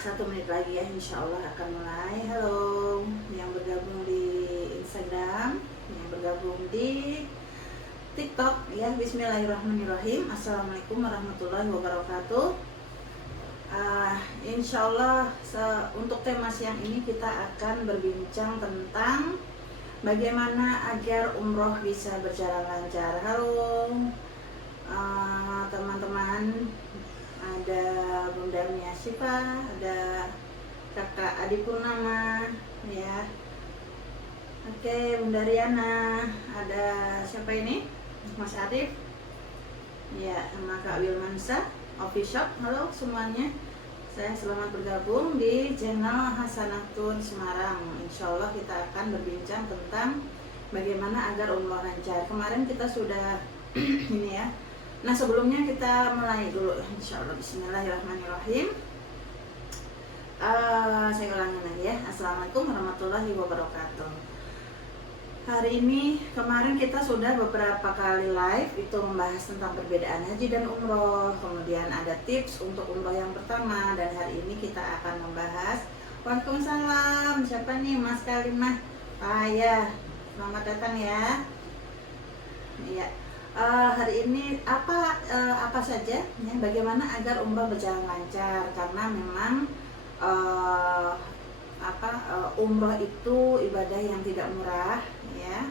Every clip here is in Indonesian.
Satu menit lagi ya, insya Allah akan mulai. Halo, yang bergabung di Instagram, yang bergabung di TikTok ya. Bismillahirrahmanirrahim. Assalamualaikum warahmatullahi wabarakatuh. Insya Allah untuk tema siang ini kita akan berbincang tentang bagaimana agar umroh bisa berjalan lancar. Halo teman-teman, ada Bunda Mia Syifa, ada Kakak Adi Purnama ya. Oke, Bunda Riana, ada siapa ini? Mas Arif ya, sama Kak Wilmansa Official. Halo semuanya, saya selamat bergabung di channel Hasanatun Semarang. Insya Allah kita akan berbincang tentang bagaimana agar umroh lancar. Kemarin kita sudah ini ya. Nah, sebelumnya kita mulai dulu, insya Allah. Bismillahirrahmanirrahim. Saya ulangi lagi ya. Assalamualaikum warahmatullahi wabarakatuh. Hari ini, kemarin kita sudah beberapa kali live itu membahas tentang perbedaan haji dan umroh. Kemudian ada tips untuk umroh yang pertama. Dan hari ini kita akan membahas. Waalaikumsalam. Siapa nih? Mas Kalimah. Ya, selamat datang ya. Iya. Hari ini apa saja ya, bagaimana agar umroh berjalan lancar, karena memang umroh itu ibadah yang tidak murah ya,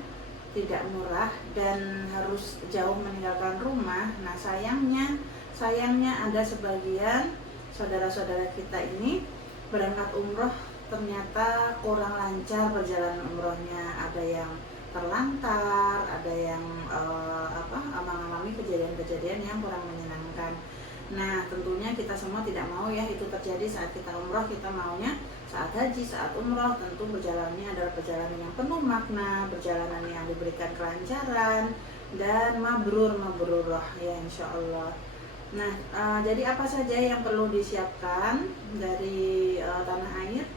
tidak murah dan harus jauh meninggalkan rumah. Nah, sayangnya ada sebagian saudara-saudara kita ini berangkat umroh ternyata kurang lancar perjalanan umrohnya, ada yang terlantar, ada yang mengalami kejadian-kejadian yang kurang menyenangkan. Nah, tentunya kita semua tidak mau ya itu terjadi saat kita umroh. Kita maunya saat haji, saat umroh tentu perjalanannya adalah perjalanan yang penuh makna, perjalanan yang diberikan kelancaran dan mabrurah ya, insya Allah. Nah, jadi apa saja yang perlu disiapkan dari tanah air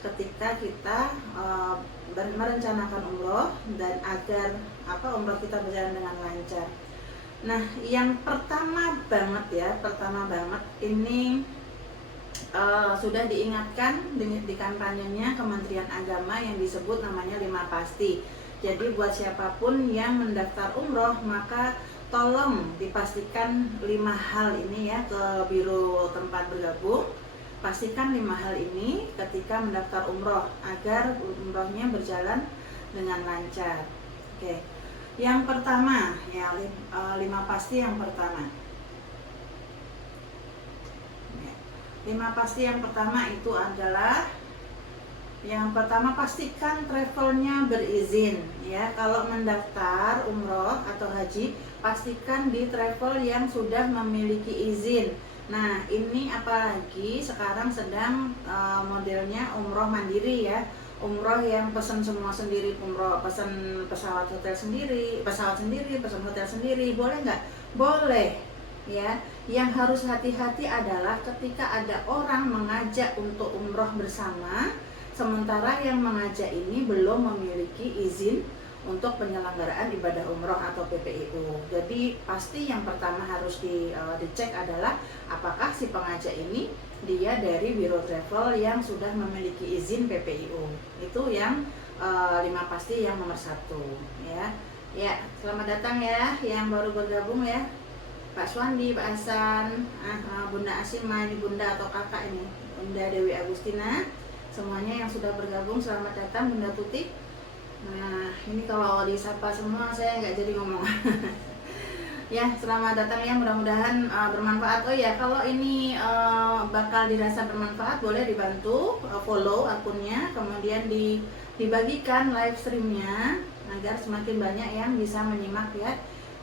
ketika kita merencanakan umroh dan agar umroh kita berjalan dengan lancar. Nah, yang pertama banget ini sudah diingatkan di kampanyenya Kementerian Agama yang disebut namanya 5 pasti. Jadi buat siapapun yang mendaftar umroh, maka tolong dipastikan 5 hal ini ya ke biro tempat bergabung. Pastikan 5 hal ini ketika mendaftar umroh agar umrohnya berjalan dengan lancar. Oke. Yang pertama ya, 5 pasti yang pertama. 5 pasti yang pertama itu adalah, yang pertama pastikan travelnya berizin ya. Kalau mendaftar umroh atau haji, pastikan di travel yang sudah memiliki izin. Nah, ini apalagi sekarang sedang modelnya umroh mandiri ya, umroh yang pesan semua sendiri, umroh pesan pesawat hotel sendiri, pesan hotel sendiri, boleh nggak? Boleh ya. Yang harus hati-hati adalah ketika ada orang mengajak untuk umroh bersama, sementara yang mengajak ini belum memiliki izin untuk penyelenggaraan ibadah umroh atau PPIU. Jadi pasti yang pertama harus dicek adalah apakah si pengajak ini dia dari biro travel yang sudah memiliki izin PPIU. Itu yang 5 pasti yang nomor 1 ya. Ya, selamat datang ya yang baru bergabung ya. Pak Swandi, Pak Hasan, Bunda Asima, ini Bunda atau Kakak ini, Bunda Dewi Agustina. Semuanya yang sudah bergabung selamat datang. Bunda Tuti. Nah, ini kalau disapa semua saya nggak jadi ngomong. Ya, selamat datang ya, mudah-mudahan bermanfaat. Oh ya, kalau ini bakal dirasa bermanfaat, boleh dibantu follow akunnya, kemudian dibagikan live streamnya agar semakin banyak yang bisa menyimak ya.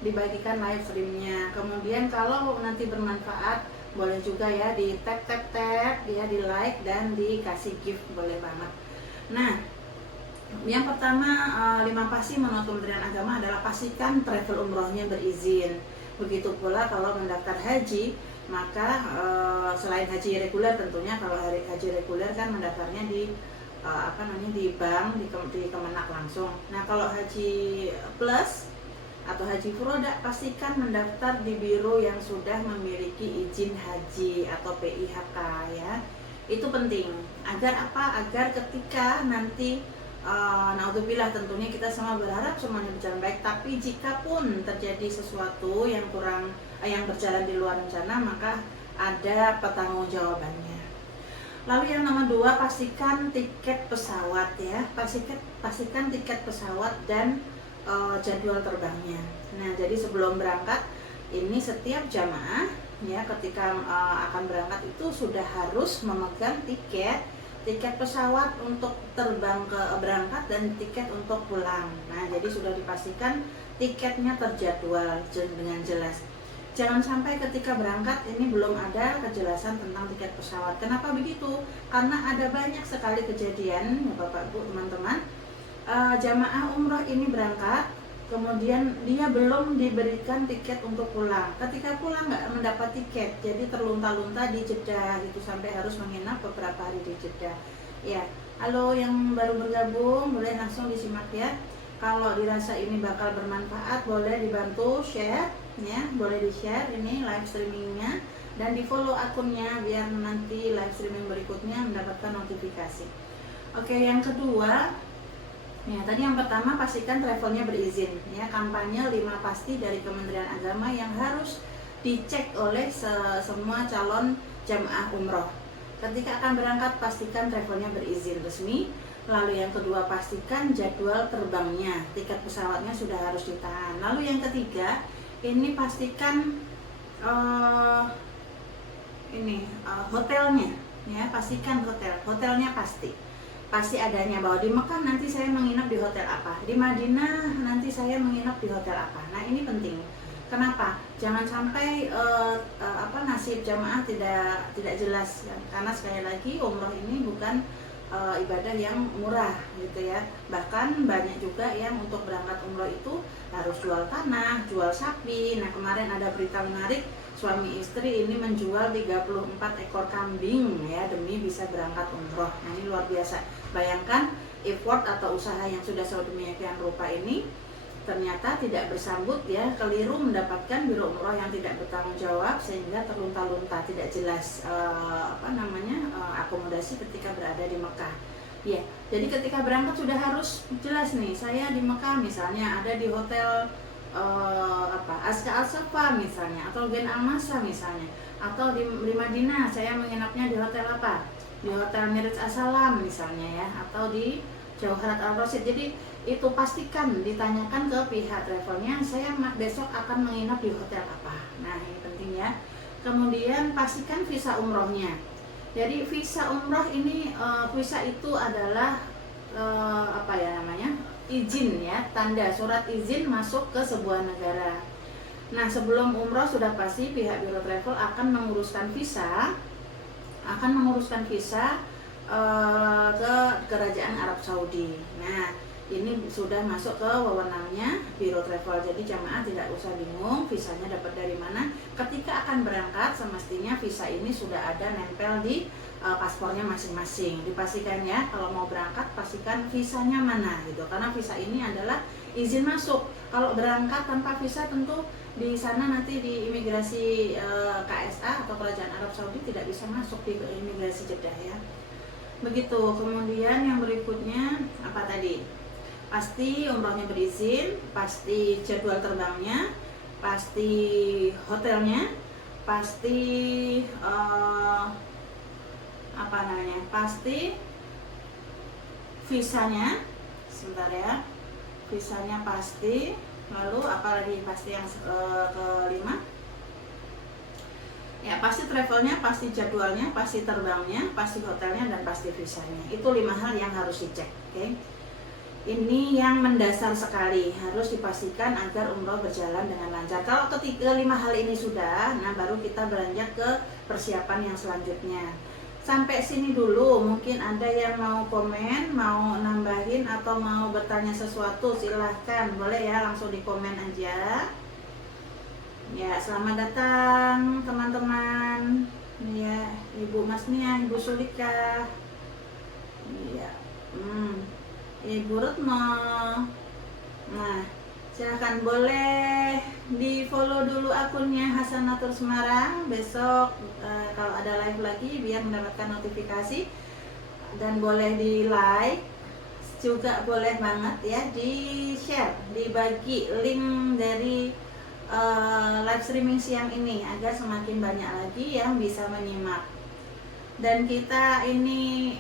Dibagikan live streamnya. Kemudian kalau nanti bermanfaat, boleh juga ya di tap ya, di like dan dikasih gift, boleh banget. Nah, yang pertama 5 pasti menurut Kementerian Agama adalah pastikan travel umrohnya berizin. Begitu pula kalau mendaftar haji, maka selain haji reguler tentunya, kalau haji reguler kan mendaftarnya di di bank, di Kemenak langsung. Nah, kalau haji plus atau haji furoda, pastikan mendaftar di biro yang sudah memiliki izin haji atau PIHK ya. Itu penting agar apa? Agar ketika nanti naudzubillah, tentunya kita semua berharap semuanya berjalan baik, tapi jika pun terjadi sesuatu yang yang berjalan di luar rencana, maka ada pertanggungjawabannya. Lalu yang nomor 2, pastikan tiket pesawat ya. Pastikan tiket pesawat dan jadwal terbangnya. Nah, jadi sebelum berangkat ini setiap jamaah ya ketika akan berangkat itu sudah harus memegang tiket pesawat untuk terbang ke berangkat dan tiket untuk pulang. Nah, jadi sudah dipastikan tiketnya terjadwal dengan jelas. Jangan sampai ketika berangkat ini belum ada kejelasan tentang tiket pesawat. Kenapa begitu? Karena ada banyak sekali kejadian ya Bapak Ibu teman-teman, jamaah umroh ini berangkat, kemudian dia belum diberikan tiket untuk pulang. Ketika pulang nggak mendapat tiket, jadi terlunta-lunta di Jeddah itu sampai harus menginap beberapa hari di Jeddah. Ya, halo yang baru bergabung, boleh langsung disimak ya. Kalau dirasa ini bakal bermanfaat, boleh dibantu share, ya, boleh di share ini live streamingnya dan di follow akunnya biar nanti live streaming berikutnya mendapatkan notifikasi. Oke, yang kedua. Ya, tadi yang pertama pastikan travelnya berizin ya, kampanye 5 pasti dari Kementerian Agama yang harus dicek oleh semua calon jamaah umroh. Ketika akan berangkat pastikan travelnya berizin resmi. Lalu yang kedua pastikan jadwal terbangnya, tiket pesawatnya sudah harus ditahan. Lalu yang ketiga ini pastikan hotelnya ya, pastikan hotelnya pasti adanya, bahwa di Mekah nanti saya menginap di hotel apa, di Madinah nanti saya menginap di hotel apa. Nah, ini penting. Kenapa? Jangan sampai nasib jamaah tidak jelas ya. Karena sekali lagi umroh ini bukan ibadah yang murah gitu ya. Bahkan banyak juga yang untuk berangkat umroh itu harus jual tanah, jual sapi. Nah, kemarin ada berita menarik, suami istri ini menjual 34 ekor kambing ya demi bisa berangkat umroh. Nah, ini luar biasa. Bayangkan effort atau usaha yang sudah sedemikian rupa ini ternyata tidak bersambut ya, keliru mendapatkan biro umroh yang tidak bertanggung jawab sehingga terlunta-lunta, tidak jelas akomodasi ketika berada di Mekah. Ya, jadi ketika berangkat sudah harus jelas nih, saya di Mekah misalnya ada di hotel Aska Al-Safa misalnya, atau Gen Al-Masa misalnya, atau di Madinah saya menginapnya di hotel apa? Di Hotel Miraj As-Salam misalnya ya, atau di Jauharat Al-Rasyid. Jadi itu pastikan ditanyakan ke pihak travelnya, saya besok akan menginap di hotel apa. Nah, ini penting ya. Kemudian pastikan visa umrohnya. Jadi visa umroh ini visa itu adalah izin ya, tanda surat izin masuk ke sebuah negara. Nah, sebelum umroh sudah pasti pihak biro travel akan menguruskan visa ke Kerajaan Arab Saudi. Nah, ini sudah masuk ke wewenangnya biro travel. Jadi jamaah tidak usah bingung visanya dapat dari mana. Ketika akan berangkat semestinya visa ini sudah ada nempel di paspornya masing-masing. Dipastikan ya, kalau mau berangkat pastikan visanya mana gitu. Karena visa ini adalah izin masuk. Kalau berangkat tanpa visa tentu di sana nanti di imigrasi KSA atau Kerajaan Arab Saudi tidak bisa masuk di imigrasi Jeddah ya. Begitu. Kemudian yang berikutnya apa tadi? Pasti umrohnya berizin, pasti jadwal terbangnya, pasti hotelnya, pasti pasti visanya. Sebentar ya, visanya pasti. Lalu apalagi pasti yang kelima? Ya, pasti travelnya, pasti jadwalnya, pasti terbangnya, pasti hotelnya, dan pasti visanya. Itu 5 hal yang harus dicek. Oke? Ini yang mendasar sekali, harus dipastikan agar umroh berjalan dengan lancar. Kalau ketiga 5 hal ini sudah, nah baru kita beranjak ke persiapan yang selanjutnya. Sampai sini dulu, mungkin ada yang mau komen, mau nambahin atau mau bertanya sesuatu, silahkan, boleh ya, langsung di komen aja. Ya, selamat datang teman-teman. Ya, Ibu Masnia, Ibu Sulika. Iya. Ibu Retno. Nah, silahkan boleh di follow dulu akunnya Hasanatur Semarang. Besok kalau ada live lagi biar mendapatkan notifikasi, dan boleh di like juga, boleh banget ya di share, dibagi link dari live streaming siang ini agar semakin banyak lagi yang bisa menyimak. Dan kita ini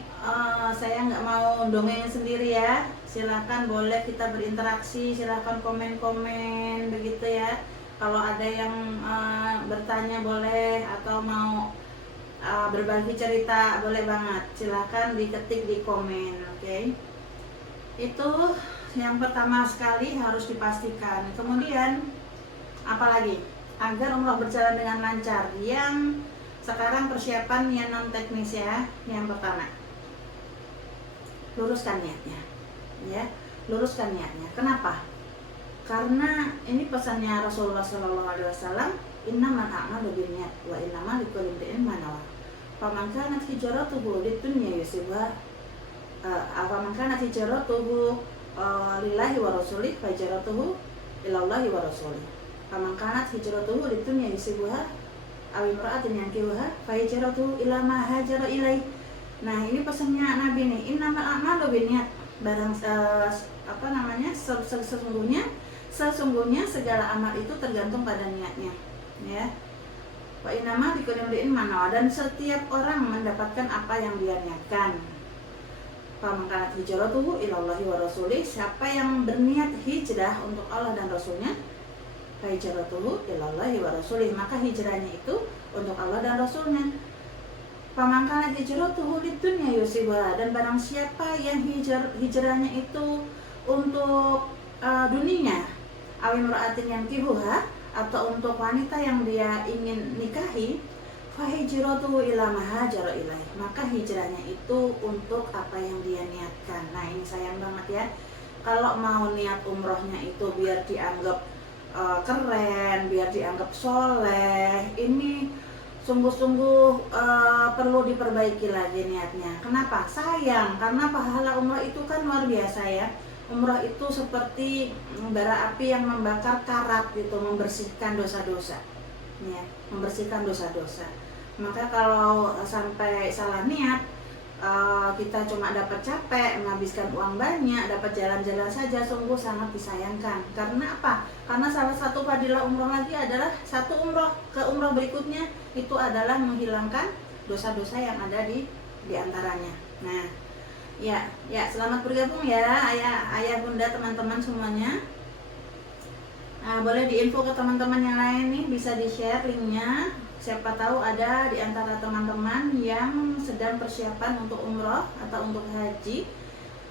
saya nggak mau dongeng sendiri ya, silahkan boleh kita berinteraksi, silahkan komen-komen begitu ya. Kalau ada yang bertanya boleh, atau mau berbagi cerita boleh banget, silahkan diketik di komen. Oke? Itu yang pertama sekali harus dipastikan. Kemudian apalagi agar umroh berjalan dengan lancar, yang sekarang persiapan yang non teknis ya. Yang pertama, luruskan niatnya ya, luruskan niatnya. Kenapa? Karena ini pesannya Rasulullah SAW, innamal a'malu binniyat wa innamal likulli imri'in ma nawa. Faman kanat hijratuhu lidunya yusibuha faman kanat hijratuhu lillahi wa rasulih fa hijratuhu ilallahi wa rasulih. Faman kanat hijratuhu lidunya yusibuha aw imra'atin yankihuha fa hijratuhu ila ma hajara ilaih. Nah, ini pesannya Nabi nih, innamal a'malu binniyat. Sesungguhnya segala amal itu tergantung pada niatnya ya. Wa innama likulli imri'in ma nawa, dan setiap orang mendapatkan apa yang dia niatkan. Faman kanat hijratuhu ilallahi wa rasulih, siapa yang berniat hijrah untuk Allah dan Rasulnya, fa hijratuhu ilallahi wa rasulih, maka hijrahnya itu untuk Allah dan Rasulnya. Faman kanat hijratuhu lidunya yusibuha, dan barang siapa yang hijrahnya itu untuk dunia, aw imra'atin yankihuha, atau untuk wanita yang dia ingin nikahi, fa hijratuhu ila ma hajara ilaih, maka hijrahnya itu untuk apa yang dia niatkan. Nah, ini sayang banget ya, kalau mau niat umrohnya itu biar dianggap keren, biar dianggap soleh, ini sungguh-sungguh perlu diperbaiki lagi niatnya. Kenapa? Sayang, karena pahala umroh itu kan luar biasa ya. Umroh itu seperti bara api yang membakar karat gitu, membersihkan dosa-dosa ya, membersihkan dosa-dosa. Maka kalau sampai salah niat, kita cuma dapat capek, menghabiskan uang banyak, dapat jalan-jalan saja, sungguh sangat disayangkan. Karena apa? Karena salah satu fadilah umroh lagi adalah satu umroh ke umroh berikutnya itu adalah menghilangkan dosa-dosa yang ada di antaranya. Nah, ya selamat bergabung ya ayah bunda teman-teman semuanya. Nah, boleh diinfo ke teman-teman yang lain nih, bisa di-share linknya. Siapa tahu ada di antara teman-teman yang sedang persiapan untuk umroh atau untuk haji,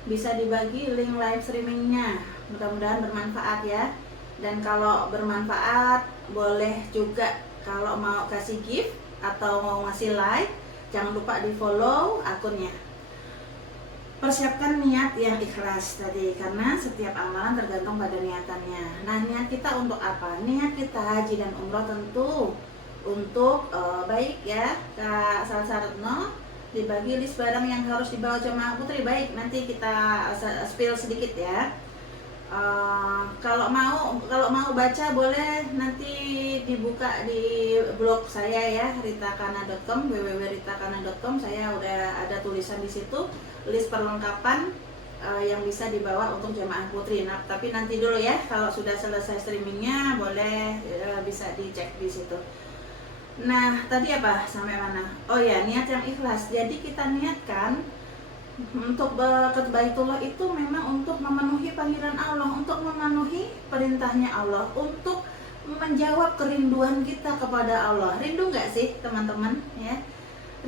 bisa dibagi link live streamingnya. Mudah-mudahan bermanfaat ya. Dan kalau bermanfaat, boleh juga kalau mau kasih gift atau mau ngasih like, jangan lupa di follow akunnya. Persiapkan niat yang ikhlas tadi, karena setiap amalan tergantung pada niatannya. Nah, niat kita untuk apa? Niat kita haji dan umroh tentu untuk baik ya, Kak Salsarno, dibagi list barang yang harus dibawa jemaah putri. Baik, nanti kita spill sedikit ya. Kalau mau baca boleh nanti dibuka di blog saya ya, ritakana.com, www.ritakana.com. Saya udah ada tulisan di situ list perlengkapan yang bisa dibawa untuk jemaah putri. Nah, tapi nanti dulu ya, kalau sudah selesai streamingnya boleh bisa dicek di situ. Nah, tadi apa? Sampai mana? Oh ya, niat yang ikhlas. Jadi kita niatkan untuk ke Baitullah itu memang untuk memenuhi panggilan Allah, untuk memenuhi perintahnya Allah, untuk menjawab kerinduan kita kepada Allah. Rindu nggak sih teman-teman ya?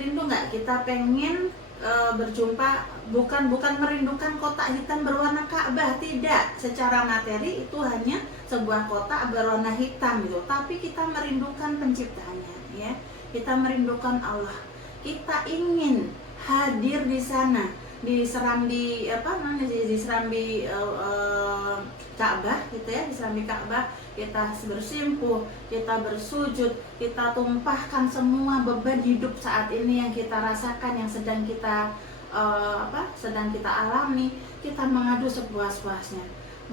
Rindu nggak kita pengen berjumpa, bukan merindukan kotak hitam berwarna Ka'bah, tidak. Secara materi itu hanya sebuah kotak berwarna hitam gitu, tapi kita merindukan penciptanya ya. Kita merindukan Allah. Kita ingin hadir di sana, di serambi Ka'bah gitu ya, di serambi Ka'bah kita bersimpuh, kita bersujud, kita tumpahkan semua beban hidup saat ini yang kita rasakan, yang sedang kita alami, kita mengadu sepuas-puasnya.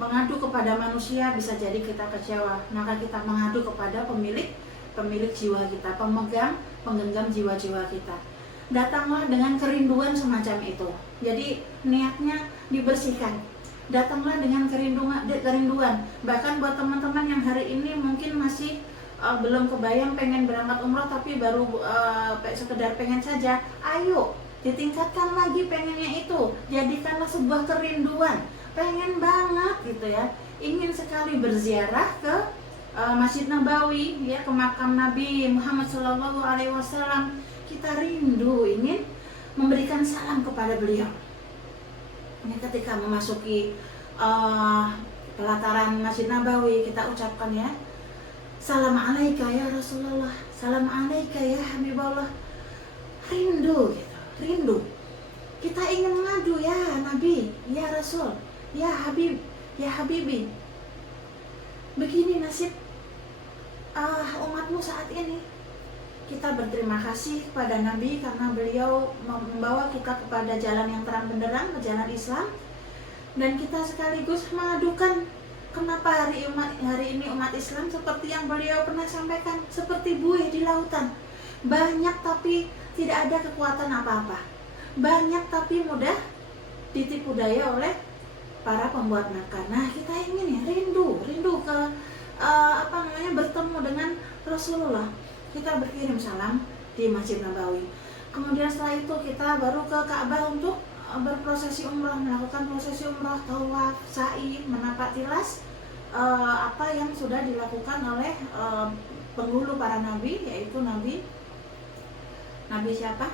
Mengadu kepada manusia bisa jadi kita kecewa, maka kita mengadu kepada pemilik jiwa kita, penggenggam jiwa-jiwa kita. Datanglah dengan kerinduan semacam itu. Jadi niatnya dibersihkan. Datanglah dengan kerinduan. Bahkan buat teman-teman yang hari ini mungkin masih belum kebayang pengen berangkat umroh tapi baru sekedar pengen saja, ayo ditingkatkan lagi pengennya itu. Jadikanlah sebuah kerinduan. Pengen banget gitu ya, ingin sekali berziarah ke Masjid Nabawi ya, ke makam Nabi Muhammad SAW. Kita rindu ingin memberikan salam kepada beliau. Ini ketika memasuki pelataran Masjid Nabawi, kita ucapkan ya, salam alaika ya Rasulullah, salam alaika ya Habibullah. Rindu gitu, rindu. Kita ingin mengadu ya Nabi, ya Rasul, ya Habib, ya Habibi. Begini nasib umatmu saat ini. Kita berterima kasih kepada Nabi karena beliau membawa kita kepada jalan yang terang benderang, ke jalan Islam. Dan kita sekaligus mengadukan kenapa hari ini umat Islam seperti yang beliau pernah sampaikan, seperti buih di lautan. Banyak tapi tidak ada kekuatan apa-apa. Banyak tapi mudah ditipu daya oleh para pembuat makar. Nah, kita ingin ya rindu ke bertemu dengan Rasulullah. Kita berkirim salam di Masjid Nabawi. Kemudian setelah itu kita baru ke Ka'bah untuk berprosesi umrah, melakukan prosesi umrah, tawaf, sa'i, menapak tilas apa yang sudah dilakukan oleh penghulu para nabi, yaitu Nabi siapa?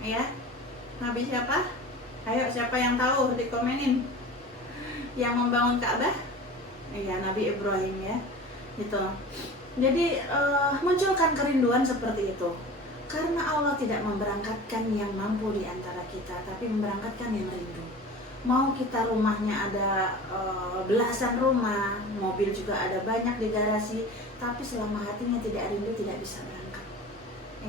Ya, Nabi siapa? Ayo, siapa yang tahu dikomenin. Yang membangun Ka'bah? Iya, Nabi Ibrahim ya. Gitu. Jadi munculkan kerinduan seperti itu. Karena Allah tidak memberangkatkan yang mampu di antara kita, tapi memberangkatkan yang rindu. Mau kita rumahnya ada belasan rumah, mobil juga ada banyak di garasi, tapi selama hatinya tidak rindu tidak bisa berangkat.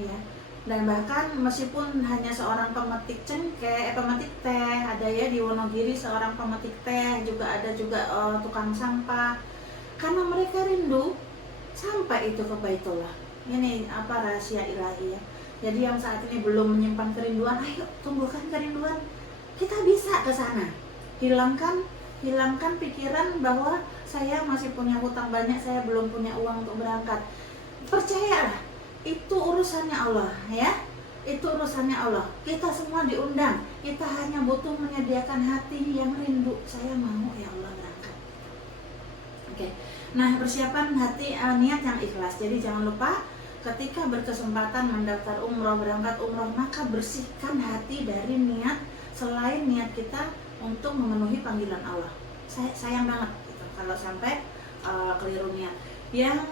Iya. Dan bahkan meskipun hanya seorang pemetik pemetik teh, ada ya di Wonogiri seorang pemetik teh, juga ada tukang sampah. Karena mereka rindu sampai itu ke Baitullah. Ini rahasia ilahi ya. Jadi yang saat ini belum menyimpan kerinduan, ayo tumbuhkan kerinduan. Kita bisa ke sana. Hilangkan pikiran bahwa saya masih punya hutang banyak, saya belum punya uang untuk berangkat. Percayalah, itu urusannya Allah ya. Itu urusannya Allah. Kita semua diundang. Kita hanya butuh menyediakan hati yang rindu. Saya mau ya Allah berangkat. Oke. Nah, persiapan hati, niat yang ikhlas. Jadi jangan lupa ketika berkesempatan mendaftar umroh, berangkat umroh, maka bersihkan hati dari niat selain niat kita untuk memenuhi panggilan Allah. Sayang banget gitu kalau sampai keliru niat. Yang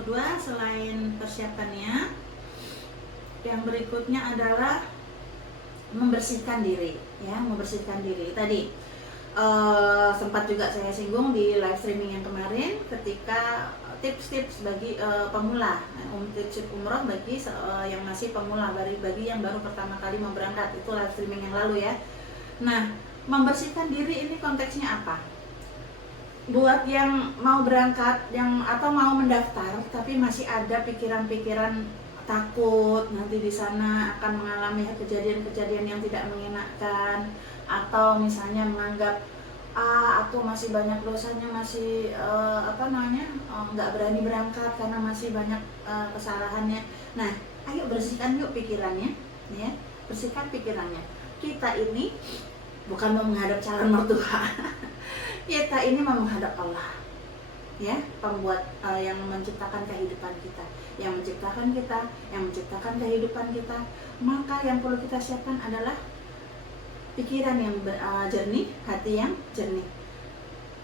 kedua selain persiapannya, yang berikutnya adalah membersihkan diri ya, membersihkan diri. Tadi sempat juga saya singgung di live streaming yang kemarin ketika tips-tips bagi pemula, tips umroh bagi yang masih pemula, bagi yang baru pertama kali mau berangkat, itu live streaming yang lalu ya. Nah, membersihkan diri ini konteksnya apa? Buat yang mau berangkat, atau mau mendaftar tapi masih ada pikiran-pikiran takut nanti di sana akan mengalami kejadian-kejadian yang tidak mengenakan, atau misalnya menganggap aku masih banyak dosanya, masih nggak berani berangkat karena masih banyak kesalahannya. Nah, ayo bersihkan yuk pikirannya ya, bersihkan pikirannya. Kita ini bukan mau menghadap calon mertua kita ini mau menghadap Allah ya, pembuat yang menciptakan kehidupan kita, yang menciptakan kita, yang menciptakan kehidupan kita. Maka yang perlu kita siapkan adalah pikiran yang jernih, hati yang jernih.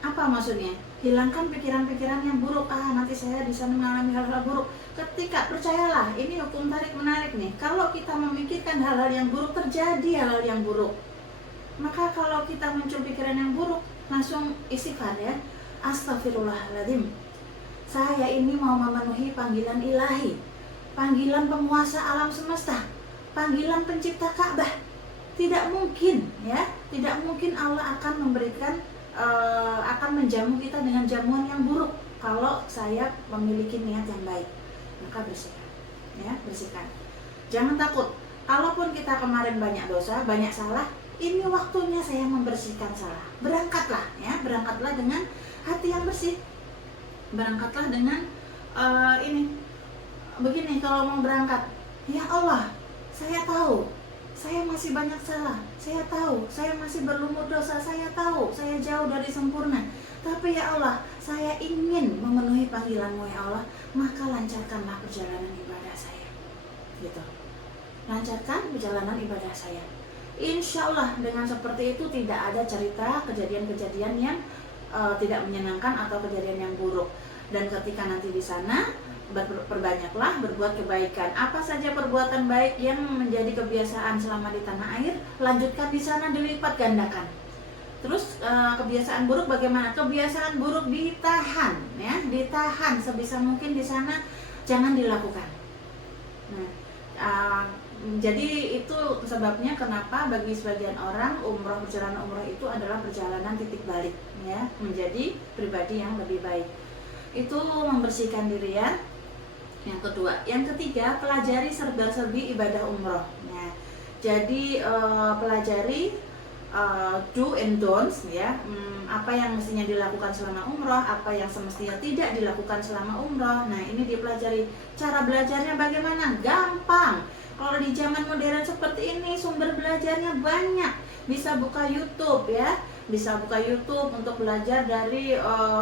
Apa maksudnya? Hilangkan pikiran-pikiran yang buruk. Nanti saya di sana mengalami hal-hal buruk. Ketika, percayalah, ini hukum tarik menarik nih. Kalau kita memikirkan hal-hal yang buruk, terjadi hal-hal yang buruk. Maka kalau kita muncul pikiran yang buruk, langsung istighfar ya. Astagfirullahaladzim. Saya ini mau memenuhi panggilan ilahi, panggilan penguasa alam semesta, panggilan pencipta Ka'bah. Tidak mungkin ya, tidak mungkin Allah akan memberikan akan menjamu kita dengan jamuan yang buruk kalau saya memiliki niat yang baik. Maka bersihkan ya, bersihkan. Jangan takut. Kalaupun kita kemarin banyak dosa, banyak salah, ini waktunya saya membersihkan salah. Berangkatlah ya, berangkatlah dengan hati yang bersih. Berangkatlah dengan ini. Begini kalau mau berangkat, ya Allah, saya tahu saya masih banyak salah, saya tahu saya masih berlumur dosa, saya tahu saya jauh dari sempurna. Tapi ya Allah, saya ingin memenuhi panggilan-Mu ya Allah, maka lancarkanlah perjalanan ibadah saya. Gitu. Lancarkan perjalanan ibadah saya. Insya Allah dengan seperti itu tidak ada cerita kejadian-kejadian yang tidak menyenangkan atau kejadian yang buruk. Dan ketika nanti di sana, perbanyaklah berbuat kebaikan. Apa saja perbuatan baik yang menjadi kebiasaan selama di tanah air, lanjutkan di sana dilipat gandakan. Terus kebiasaan buruk bagaimana? Kebiasaan buruk ditahan ya, ditahan sebisa mungkin di sana, jangan dilakukan. Nah, jadi itu sebabnya kenapa bagi sebagian orang perjalanan umroh itu adalah perjalanan titik balik ya, menjadi pribadi yang lebih baik. Itu membersihkan diri ya. Yang kedua, yang ketiga, pelajari serba-serbi ibadah umroh. Nah, jadi pelajari do and don'ts ya, apa yang mestinya dilakukan selama umroh, apa yang semestinya tidak dilakukan selama umroh. Nah, ini dipelajari. Cara belajarnya bagaimana? Gampang. Kalau di zaman modern seperti ini, sumber belajarnya banyak. Bisa buka YouTube ya. Bisa buka YouTube untuk belajar dari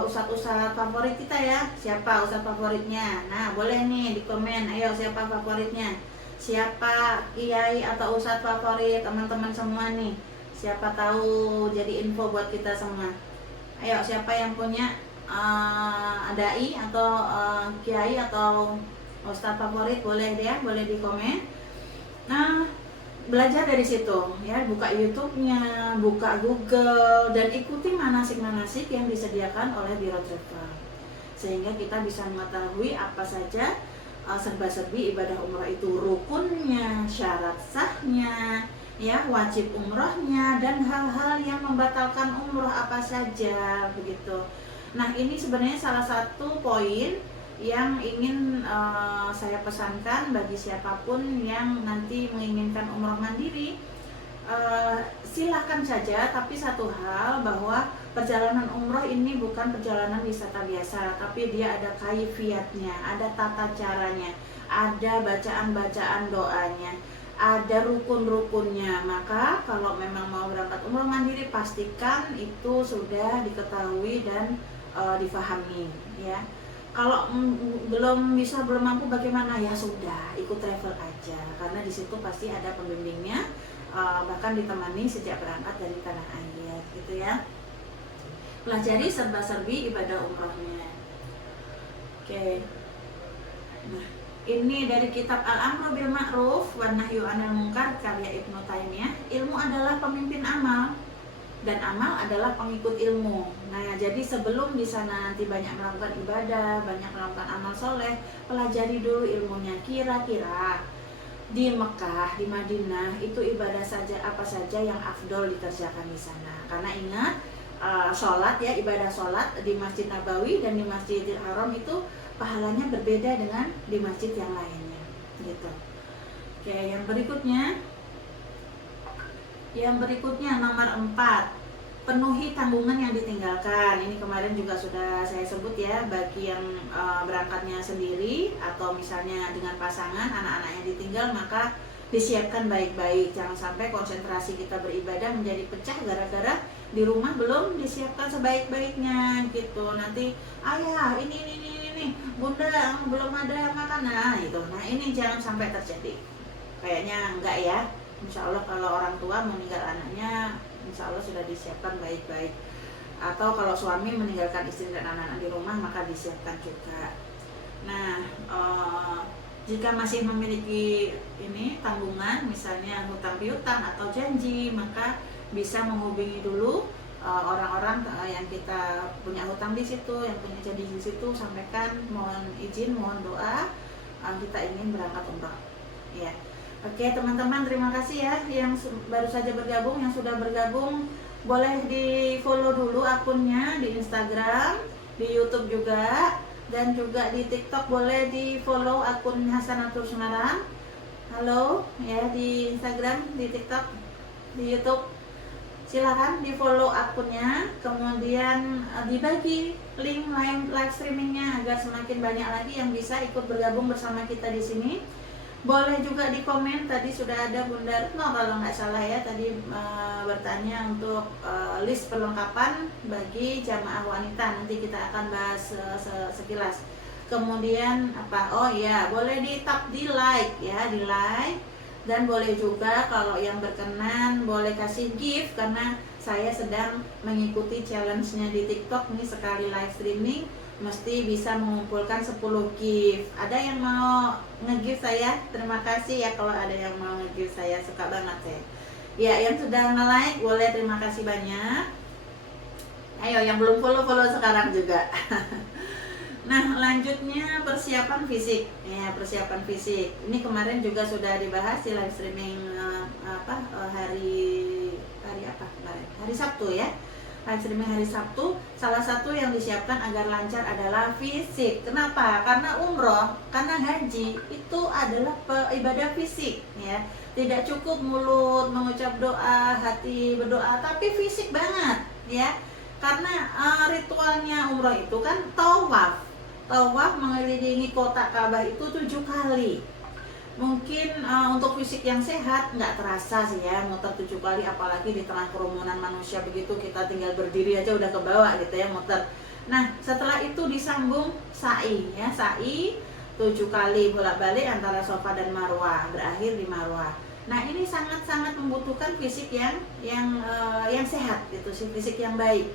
ustadz-ustadz favorit kita ya. Siapa ustadz favoritnya? Nah, boleh nih di komen. Ayo, siapa favoritnya? Siapa kiai atau ustadz favorit teman-teman semua nih? Siapa tahu jadi info buat kita semua. Ayo, siapa yang punya dai atau kiai atau ustadz favorit, boleh deh, boleh di komen. Nah, belajar dari situ ya, buka YouTube-nya, buka Google, dan ikuti manasik-manasik yang disediakan oleh Biro Travel, sehingga kita bisa mengetahui apa saja serba-serbi ibadah umrah itu, rukunnya, syarat sahnya ya, wajib umrohnya, dan hal-hal yang membatalkan umroh apa saja begitu. Nah, ini sebenarnya salah satu poin yang ingin saya pesankan bagi siapapun yang nanti menginginkan umroh mandiri. Silahkan saja, tapi satu hal, bahwa perjalanan umroh ini bukan perjalanan wisata biasa, tapi dia ada kaifiatnya, ada tata caranya, ada bacaan-bacaan doanya, ada rukun-rukunnya. Maka kalau memang mau berangkat umroh mandiri, pastikan itu sudah diketahui dan difahami ya. Kalau belum mampu bagaimana? Ya sudah, ikut travel aja, karena di situ pasti ada pembimbingnya, bahkan ditemani sejak berangkat dari tanah air, gitu ya. Pelajari serba-serbi ibadah umrohnya. Oke. Nah, ini dari kitab Al-Amru bil Ma'ruf wa Nahyu 'anil Munkar karya Ibnu Taimiyah. Ilmu adalah pemimpin amal, dan amal adalah pengikut ilmu. Nah, jadi sebelum di sana nanti banyak melakukan ibadah, banyak melakukan amal soleh, pelajari dulu ilmunya. Kira-kira di Mekah, di Madinah itu ibadah saja apa saja yang afdol dikerjakan di sana. Karena ingat, sholat ya, ibadah sholat di Masjid Nabawi dan di Masjidil Haram itu pahalanya berbeda dengan di masjid yang lainnya, gitu. Oke, yang berikutnya nomor 4, penuhi tanggungan yang ditinggalkan. Ini kemarin juga sudah saya sebut ya, bagi yang berangkatnya sendiri atau misalnya dengan pasangan, anak-anak yang ditinggal, maka disiapkan baik-baik. Jangan sampai konsentrasi kita beribadah menjadi pecah gara-gara di rumah belum disiapkan sebaik-baiknya gitu. Nanti ayah ini bunda belum ada makanan itu. Nah, ini jangan sampai terjadi. Kayaknya enggak ya. Insya Allah kalau orang tua meninggal anaknya, insya Allah sudah disiapkan baik-baik. Atau kalau suami meninggalkan istri dan anak-anak di rumah, maka disiapkan juga. Nah, jika masih memiliki ini tanggungan, misalnya hutang piutang atau janji, maka bisa menghubungi dulu orang-orang yang kita punya hutang di situ, yang punya janji di situ, sampaikan mohon izin, mohon doa, kita ingin berangkat umrah. Ya. Oke teman-teman, terima kasih ya yang baru saja bergabung, yang sudah bergabung boleh di follow dulu akunnya di Instagram, di YouTube juga, dan juga di TikTok boleh di follow akun Hasanatul Semarang. Halo ya, di Instagram, di TikTok, di YouTube, silahkan di follow akunnya, kemudian dibagi link live streamingnya agar semakin banyak lagi yang bisa ikut bergabung bersama kita di sini. Boleh juga di komen, tadi sudah ada Bunda Retno kalau nggak salah ya, tadi bertanya untuk list perlengkapan bagi jamaah wanita, nanti kita akan bahas sekilas. Kemudian apa, oh ya boleh di tap di like ya, di like, dan boleh juga kalau yang berkenan boleh kasih gift, karena saya sedang mengikuti challenge-nya di TikTok nih, sekali live streaming mesti bisa mengumpulkan 10 gift. Ada yang mau nge-gift saya? Terima kasih ya kalau ada yang mau nge-gift saya, suka banget saya. Ya, yang sudah nge-like boleh, terima kasih banyak. Ayo yang belum follow sekarang juga. Nah, lanjutnya persiapan fisik. Ya, persiapan fisik. Ini kemarin juga sudah dibahas di live streaming hari apa kemarin? Hari Sabtu ya. Live streaming hari Sabtu, salah satu yang disiapkan agar lancar adalah fisik. Kenapa? Karena umroh, karena haji itu adalah ibadah fisik ya. Tidak cukup mulut mengucap doa, hati berdoa, tapi fisik banget ya. Karena ritualnya umroh itu kan tawaf. Tawaf mengelilingi kota Ka'bah itu 7 kali. Mungkin untuk fisik yang sehat nggak terasa sih ya muter 7 kali, apalagi di tengah kerumunan manusia begitu, kita tinggal berdiri aja udah ke bawah gitu ya muter. Nah setelah itu disambung sa'i ya, sa'i 7 kali bolak-balik antara Safa dan Marwah, berakhir di Marwah. Nah ini sangat-sangat membutuhkan fisik yang sehat gitu sih, fisik yang baik.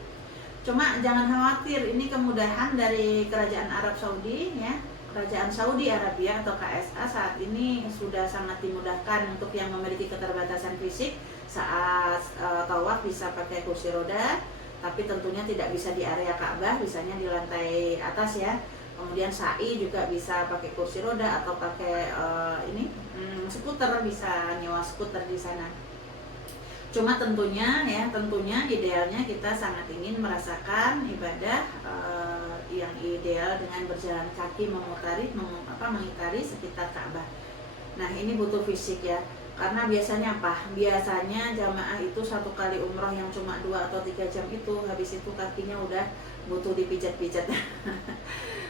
Cuma jangan khawatir, ini kemudahan dari Kerajaan Arab Saudi ya. Kerajaan Saudi Arabia atau KSA saat ini sudah sangat dimudahkan untuk yang memiliki keterbatasan fisik. Saat tawaf bisa pakai kursi roda, tapi tentunya tidak bisa di area Ka'bah, bisanya di lantai atas ya. Kemudian sa'i juga bisa pakai kursi roda atau pakai skuter, bisa nyewa skuter di sana. Cuma tentunya idealnya kita sangat ingin merasakan ibadah yang ideal dengan berjalan kaki mengitari sekitar Ka'bah. Nah ini butuh fisik ya, karena biasanya apa? Biasanya jamaah itu satu kali umroh yang cuma 2 atau 3 jam itu, habis itu kakinya udah butuh dipijat-pijat.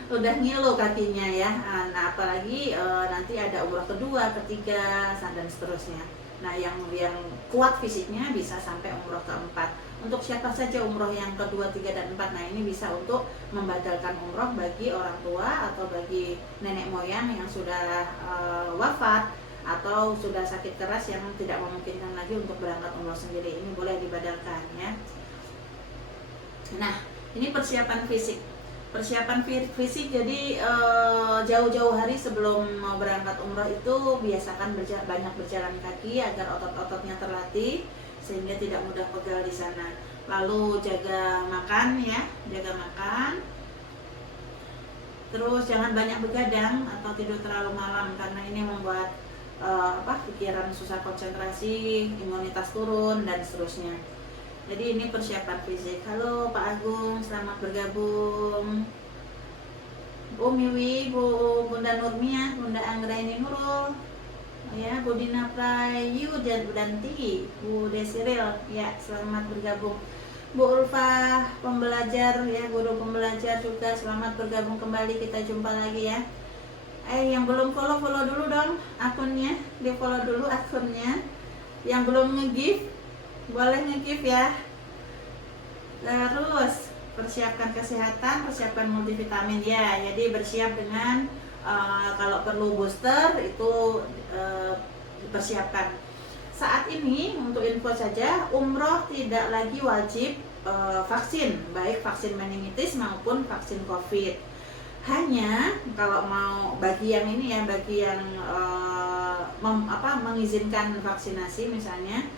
Udah ngilu kakinya ya. Nah apalagi nanti ada umroh kedua, ketiga, dan seterusnya. Nah yang kuat fisiknya bisa sampai umroh keempat. Untuk siapa saja umroh yang kedua, 3, dan 4, nah ini bisa untuk membatalkan umroh bagi orang tua atau bagi nenek moyang yang sudah wafat atau sudah sakit keras yang tidak memungkinkan lagi untuk berangkat umroh sendiri. Ini boleh dibatalkan ya. Nah ini persiapan fisik. Persiapan fisik, jadi jauh-jauh hari sebelum mau berangkat umroh itu biasakan banyak berjalan kaki agar otot-ototnya terlatih sehingga tidak mudah pegal di sana. Lalu jaga makan ya, jaga makan. Terus jangan banyak begadang atau tidur terlalu malam, karena ini membuat pikiran susah konsentrasi, imunitas turun, dan seterusnya. Jadi ini persiapan fisik. Halo Pak Agung, selamat bergabung. Bu Miwi, Bunda Nurmia, Bunda Anggraini Nurul, ya, Bu Dina Prayu dan Ti, Bu Desiril, ya, selamat bergabung. Bu Ulfa pembelajar ya, guru pembelajar juga selamat bergabung kembali, kita jumpa lagi ya. Yang belum follow dulu dong akunnya, di follow dulu akunnya. Yang belum nge-give boleh nge-give ya. Terus persiapkan kesehatan, persiapkan multivitamin ya. Jadi bersiap dengan kalau perlu booster itu dipersiapkan. Saat ini untuk info saja, umroh tidak lagi wajib vaksin, baik vaksin meningitis maupun vaksin COVID. Hanya kalau mau bagi yang ini ya, bagi yang mengizinkan vaksinasi misalnya,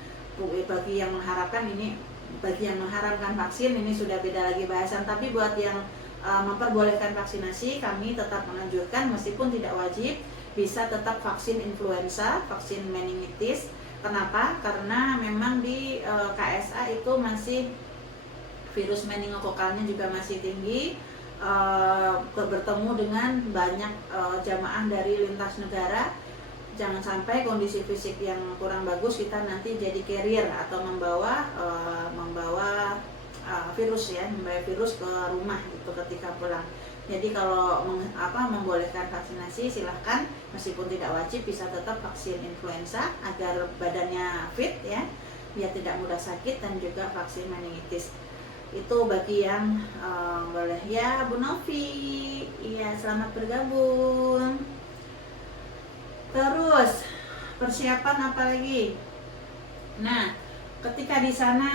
bagi yang mengharapkan ini, bagi yang mengharapkan vaksin ini sudah beda lagi bahasan. Tapi buat yang memperbolehkan vaksinasi, kami tetap menganjurkan meskipun tidak wajib, bisa tetap vaksin influenza, vaksin meningitis. Kenapa? Karena memang di KSA itu masih virus meningokokalnya juga masih tinggi. Bertemu dengan banyak jamaah dari lintas negara. Jangan sampai kondisi fisik yang kurang bagus kita nanti jadi carrier atau membawa virus ya, membawa virus ke rumah gitu ketika pulang. Jadi kalau membolehkan vaksinasi silahkan, meskipun tidak wajib, bisa tetap vaksin influenza agar badannya fit ya, biar tidak mudah sakit, dan juga vaksin meningitis. Itu bagi yang boleh ya. Bu Novi, iya selamat bergabung. Terus persiapan apa lagi? Nah, ketika di sana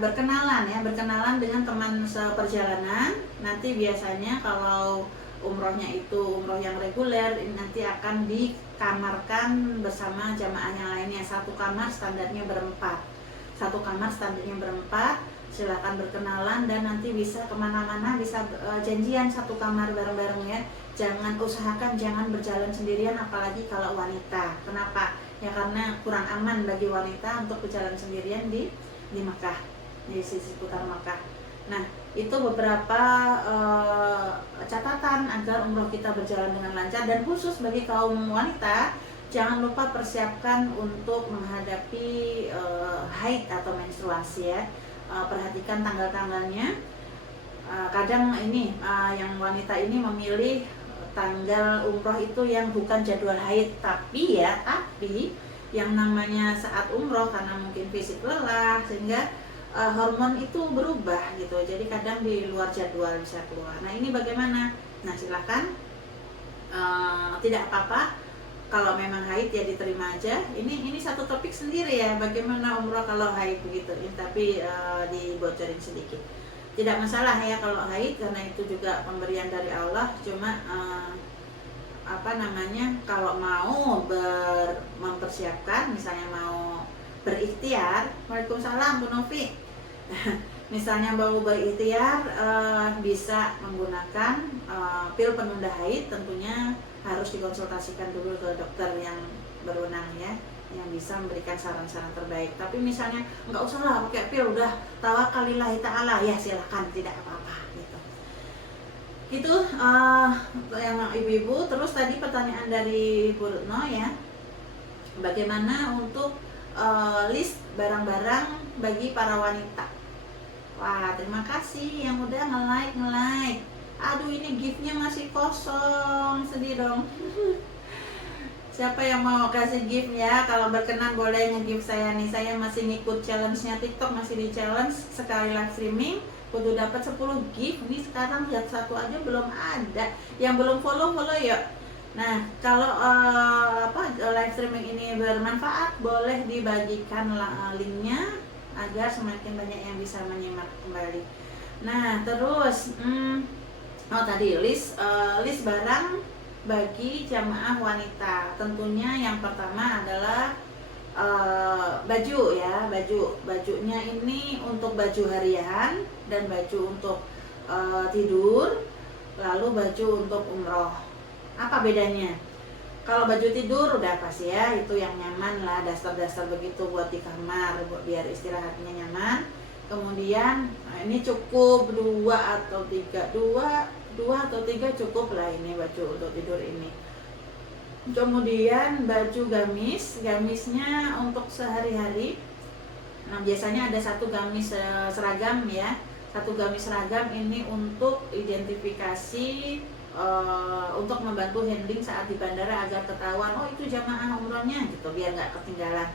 berkenalan dengan teman seperjalanan. Nanti biasanya kalau umrohnya itu umroh yang reguler, nanti akan dikamarkan bersama jamaah yang lainnya. Satu kamar standarnya berempat. Silakan berkenalan dan nanti bisa kemana-mana, bisa janjian satu kamar bareng-bareng ya. Usahakan jangan berjalan sendirian, apalagi kalau wanita. Kenapa? Ya karena kurang aman bagi wanita untuk berjalan sendirian di Makkah, di sisi seputar Makkah. Nah, itu beberapa catatan agar umroh kita berjalan dengan lancar. Dan khusus bagi kaum wanita, jangan lupa persiapkan untuk menghadapi haid atau menstruasi ya. Perhatikan tanggal-tanggalnya. Kadang ini yang wanita ini memilih tanggal umroh itu yang bukan jadwal haid, tapi yang namanya saat umroh karena mungkin fisik lelah sehingga hormon itu berubah gitu. Jadi kadang di luar jadwal bisa keluar. Nah, ini bagaimana? Nah, silahkan, tidak apa-apa kalau memang haid ya, diterima aja. Ini satu topik sendiri ya, bagaimana umroh kalau haid begitu. Tapi dibocorin sedikit. Tidak masalah ya kalau haid, karena itu juga pemberian dari Allah. Cuma kalau mau mempersiapkan, misalnya mau berikhtiar. Waalaikumsalam Bu Novi. Misalnya mau berikhtiar, bisa menggunakan pil penunda haid. Tentunya harus dikonsultasikan dulu ke dokter yang berwenang ya, yang bisa memberikan saran-saran terbaik. Tapi misalnya nggak usah lah pakai pil, udah tawakalillahi ta'ala, ya silahkan, tidak apa-apa gitu. Itu yang ibu-ibu. Terus tadi pertanyaan dari Bu Retno ya, bagaimana untuk list barang-barang bagi para wanita. Wah, terima kasih yang udah nge-like. Aduh, ini giftnya masih kosong, sedih dong. Siapa yang mau kasih gift ya? Kalau berkenan boleh nge-gift saya nih. Saya masih ngikut challenge-nya TikTok, masih di challenge sekali live streaming kudu dapat 10 gift. Ini sekarang lihat satu aja belum ada. Yang belum follow yuk. Nah, kalau live streaming ini bermanfaat, boleh dibagikan linknya agar semakin banyak yang bisa menyimak kembali. Nah, terus tadi list barang bagi jamaah wanita. Tentunya yang pertama adalah baju ya, bajunya ini untuk baju harian dan baju untuk tidur, lalu baju untuk umroh. Apa bedanya? Kalau baju tidur udah pasti ya, itu yang nyaman lah, daster begitu buat di kamar, biar istirahatnya nyaman. Kemudian ini cukup 2 atau 3 cukup lah ini baju untuk tidur ini. Kemudian baju gamisnya untuk sehari-hari. Nah, biasanya ada satu gamis seragam ya, satu gamis seragam ini untuk identifikasi, untuk membantu handling saat di bandara agar ketahuan oh itu jamaah umrohnya gitu, biar nggak ketinggalan.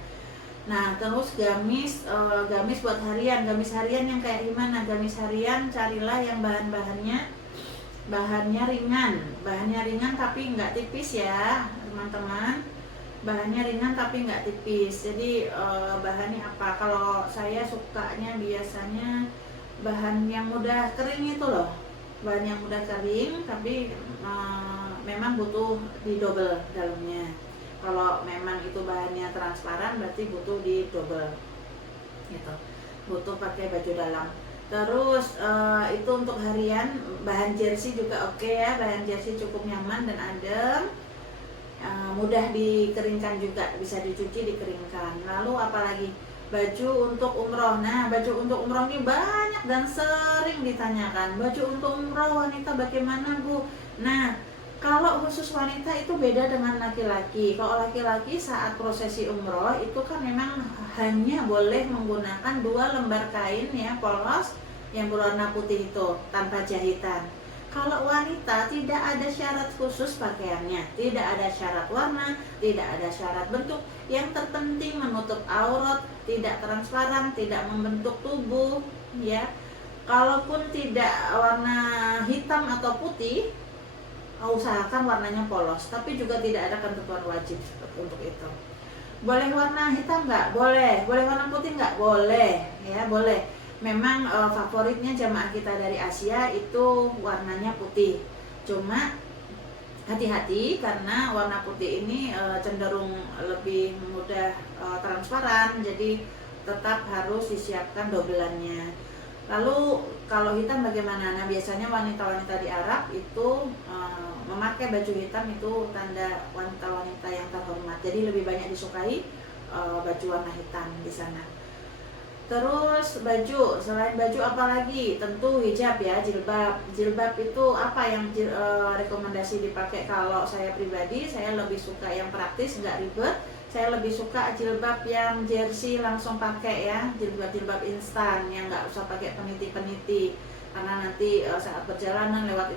Nah, terus gamis buat harian. Gamis harian yang kayak gimana? Gamis harian carilah yang bahannya ringan tapi nggak tipis ya teman-teman. Bahannya ringan tapi nggak tipis. Jadi bahannya apa? Kalau saya sukanya biasanya bahan yang mudah kering itu loh. Bahan yang mudah kering tapi memang butuh di double dalamnya. Kalau memang itu bahannya transparan berarti butuh di double gitu, butuh pakai baju dalam. Terus itu untuk harian, bahan jersey juga oke ya, bahan jersey cukup nyaman dan adem. mudah dikeringkan juga, bisa dicuci dikeringkan. Lalu apalagi baju untuk umroh. Nah, baju untuk umroh ini banyak dan sering ditanyakan. Baju untuk umroh wanita bagaimana, Bu? Nah, kalau khusus wanita itu beda dengan laki-laki. Kalau laki-laki saat prosesi umroh itu kan memang hanya boleh menggunakan 2 lembar kain ya, polos yang berwarna putih itu tanpa jahitan. Kalau wanita tidak ada syarat khusus pakaiannya, tidak ada syarat warna, tidak ada syarat bentuk. Yang terpenting menutup aurat, tidak transparan, tidak membentuk tubuh, ya. Kalaupun tidak warna hitam atau putih, usahakan warnanya polos. Tapi juga tidak ada ketentuan wajib untuk itu. Boleh warna hitam nggak? Boleh. Boleh warna putih nggak? Boleh, ya boleh. Memang favoritnya jamaah kita dari Asia itu warnanya putih. Cuma hati-hati karena warna putih ini cenderung lebih mudah transparan, jadi tetap harus disiapkan dobelannya. Lalu kalau hitam bagaimana? Nah, biasanya wanita-wanita di Arab itu memakai baju hitam itu tanda wanita-wanita yang terhormat. Jadi lebih banyak disukai baju warna hitam di sana. Terus baju, selain baju apa lagi? Tentu hijab ya, jilbab. Jilbab itu apa yang rekomendasi dipakai? Kalau saya pribadi, saya lebih suka yang praktis, nggak ribet. Saya lebih suka jilbab yang jersey langsung pakai ya, jilbab-jilbab instan yang nggak usah pakai peniti-peniti. Karena nanti saat perjalanan lewat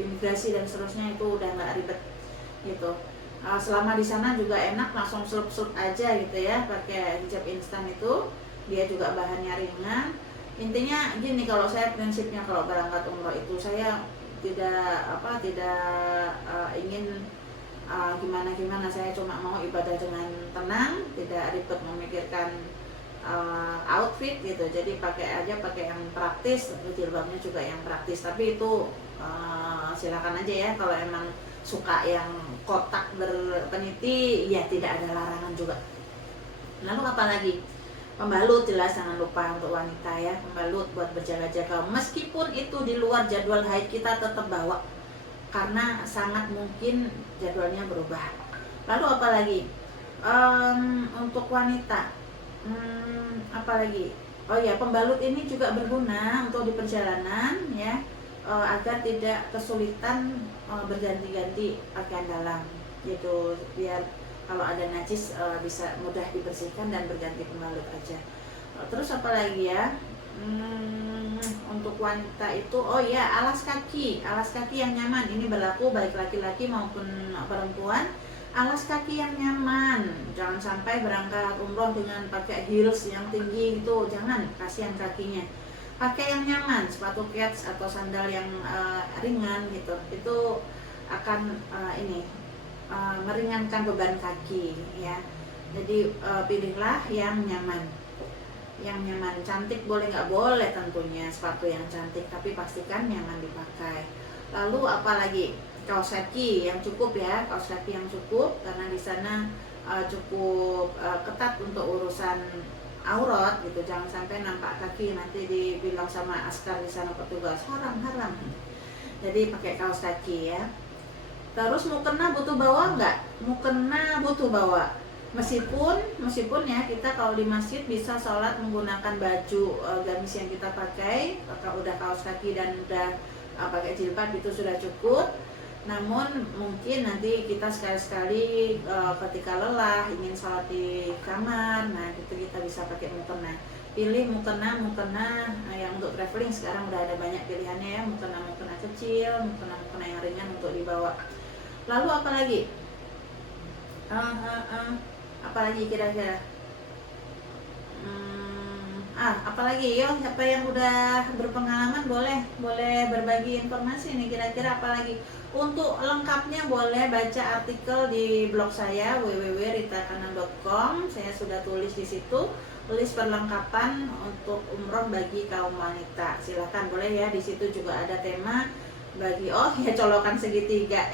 imigrasi dan seterusnya itu udah nggak ribet gitu. Selama di sana juga enak, langsung slup-slup aja gitu ya, pakai hijab instan itu. Dia juga bahannya ringan. Intinya gini, kalau saya prinsipnya kalau berangkat umroh itu saya tidak ingin gimana-gimana. Saya cuma mau ibadah dengan tenang, tidak ribet memikirkan outfit gitu. Jadi pakai yang praktis, jilbabnya juga yang praktis. Tapi itu silakan aja ya, kalau emang suka yang kotak berpeniti ya tidak ada larangan juga. Lalu apa lagi? Pembalut jelas jangan lupa untuk wanita ya, pembalut buat berjaga-jaga. Meskipun itu di luar jadwal haid kita tetap bawa, karena sangat mungkin jadwalnya berubah. Lalu apa lagi? Untuk wanita, apa lagi? Oh ya, pembalut ini juga berguna untuk di perjalanan ya, agar tidak kesulitan berganti-ganti pakaian dalam gitu, biar kalau ada najis bisa mudah dibersihkan dan berganti pembalut aja. Terus apa lagi ya? Untuk wanita itu, oh ya, alas kaki yang nyaman. Ini berlaku baik laki-laki maupun perempuan. Alas kaki yang nyaman. Jangan sampai berangkat umroh dengan pakai heels yang tinggi itu, jangan, kasihan kakinya. Pakai yang nyaman, sepatu kets atau sandal yang ringan gitu. Itu akan meringankan beban kaki ya. Jadi pilihlah yang nyaman. Cantik boleh nggak boleh tentunya sepatu yang cantik, tapi pastikan nyaman dipakai. Lalu apalagi? Kaos kaki yang cukup ya, kaos kaki yang cukup, karena di sana cukup ketat untuk urusan aurat gitu. Jangan sampai nampak kaki, nanti dibilang sama askar di sana, petugas, haram. Jadi pakai kaos kaki ya. Terus mukena butuh bawa nggak? Mukena butuh bawa. Meskipun ya kita kalau di masjid bisa sholat menggunakan baju gamis yang kita pakai, kalau udah kaos kaki dan udah pakai jilbab itu sudah cukup. Namun mungkin nanti kita sekali-sekali ketika lelah ingin sholat di kamar, nah itu kita bisa pakai mukena. Pilih mukena yang untuk traveling sekarang udah ada banyak pilihannya ya, mukena kecil, mukena yang ringan untuk dibawa. Lalu apa lagi? Apa lagi kira-kira? Apa lagi? Yo, siapa yang udah berpengalaman boleh berbagi informasi nih, kira-kira apa lagi? Untuk lengkapnya boleh baca artikel di blog saya www.ritakanan.com. Saya sudah tulis di situ list perlengkapan untuk umroh bagi kaum wanita. Silahkan boleh ya, di situ juga ada tema bagi colokan segitiga.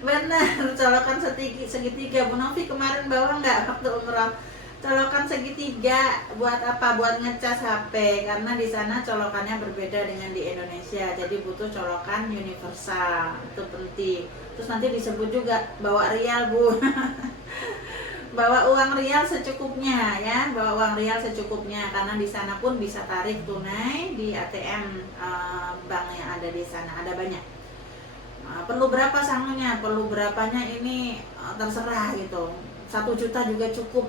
Benar, colokan segitiga. Bu Novi kemarin bawa nggak waktu umroh? Colokan segitiga buat apa? Buat ngecas HP, karena di sana colokannya berbeda dengan di Indonesia. Jadi butuh colokan universal, itu penting. Terus nanti disebut juga bawa rial, Bu. Bawa uang rial secukupnya ya, bawa uang rial secukupnya, karena di sana pun bisa tarik tunai di ATM bank yang ada di sana, ada banyak. Perlu berapa sangunya, perlu berapanya ini terserah gitu. 1 juta juga cukup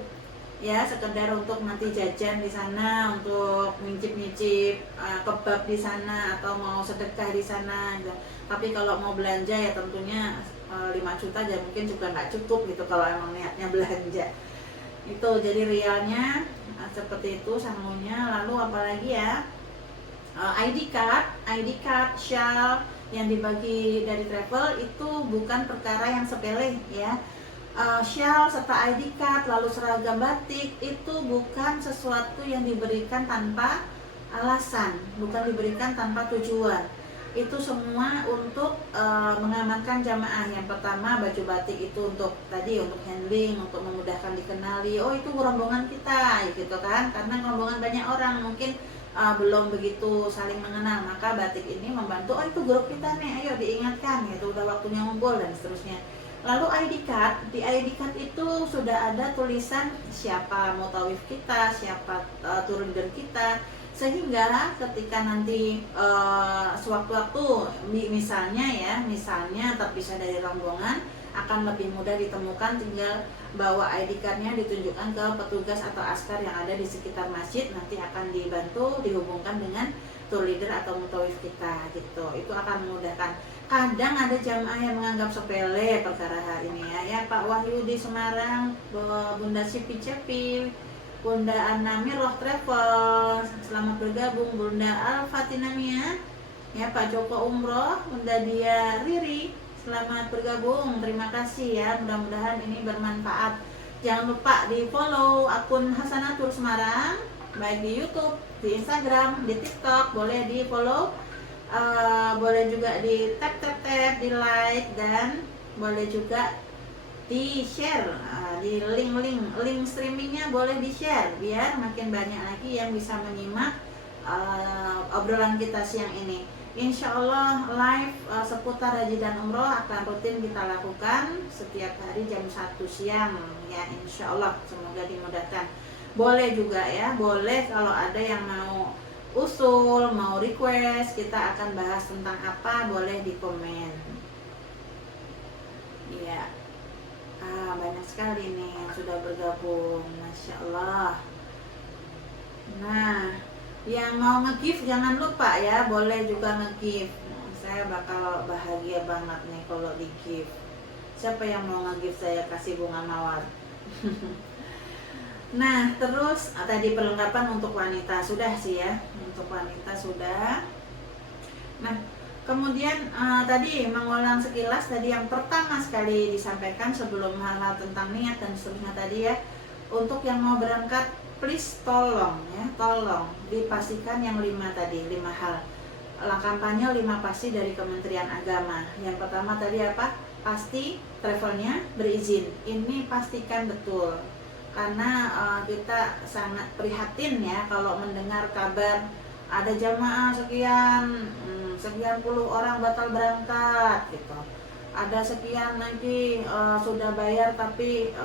ya, sekedar untuk nanti jajan di sana, untuk nyicip-nyicip kebab di sana, atau mau sedekah di sana gitu. Tapi kalau mau belanja ya tentunya 5 juta aja mungkin juga nggak cukup gitu kalau emang niatnya belanja. Itu jadi rialnya seperti itu sangunya. Lalu apalagi ya, ID card, shawl yang dibagi dari travel itu bukan perkara yang sepele ya. Shawl serta ID card lalu seragam batik itu bukan sesuatu yang diberikan tanpa alasan, bukan diberikan tanpa tujuan. Itu semua untuk mengamankan jamaah. Yang pertama, baju batik itu untuk handling, untuk memudahkan dikenali, oh itu rombongan kita gitu kan, karena rombongan banyak orang mungkin belum begitu saling mengenal, maka batik ini membantu, oh itu grup kita nih, ayo diingatkan gitu, udah waktunya ngumpul dan seterusnya. Lalu ID card, di ID card itu sudah ada tulisan siapa mutawif kita, siapa tour leader kita, sehingga ketika nanti sewaktu-waktu misalnya terpisah dari rombongan, akan lebih mudah ditemukan, tinggal bawa ID cardnya ditunjukkan ke petugas atau askar yang ada di sekitar masjid, nanti akan dibantu dihubungkan dengan tour leader atau mutawif kita gitu. Itu akan memudahkan. Kadang ada jamaah yang menganggap sepele perkara hal ini ya, Pak Wahyu di Semarang, Bunda Sipi Cepi, Bunda Anami Roh Travel, selamat bergabung. Bunda Al-Fatinamia ya, Pak Joko Umroh, Bunda Dia Riri, selamat bergabung, terima kasih ya, mudah-mudahan ini bermanfaat. Jangan lupa di follow akun Hasanatur Semarang, baik di YouTube, di Instagram, di TikTok, boleh di follow. Boleh juga di tap, di like, dan boleh juga di share, di link streamingnya boleh di share biar makin banyak lagi yang bisa menyimak obrolan kita siang ini. Insya Allah live seputar haji dan umroh akan rutin kita lakukan setiap hari jam 1 siang ya, insya Allah, semoga dimudahkan. Boleh juga ya, boleh kalau ada yang mau usul, mau request, kita akan bahas tentang apa, boleh di komen. Iya, banyak sekali nih yang sudah bergabung, Masya Allah. Nah, yang mau nge-gift jangan lupa ya, boleh juga nge-gift. Saya bakal bahagia banget nih kalau di-gift. Siapa yang mau nge-gift saya kasih bunga mawar? Nah, terus tadi perlengkapan untuk wanita sudah sih ya, untuk wanita sudah. Nah, kemudian tadi mengulang sekilas, tadi yang pertama sekali disampaikan sebelum hal-hal tentang niat dan seterusnya tadi ya, untuk yang mau berangkat please tolong ya, tolong dipastikan yang 5 tadi, 5 hal. Kampanye 5 pasti dari Kementerian Agama. Yang pertama tadi apa? Pasti travelnya berizin. Ini pastikan betul. Karena kita sangat prihatin ya kalau mendengar kabar ada jamaah sekian puluh orang batal berangkat gitu, ada sekian lagi sudah bayar tapi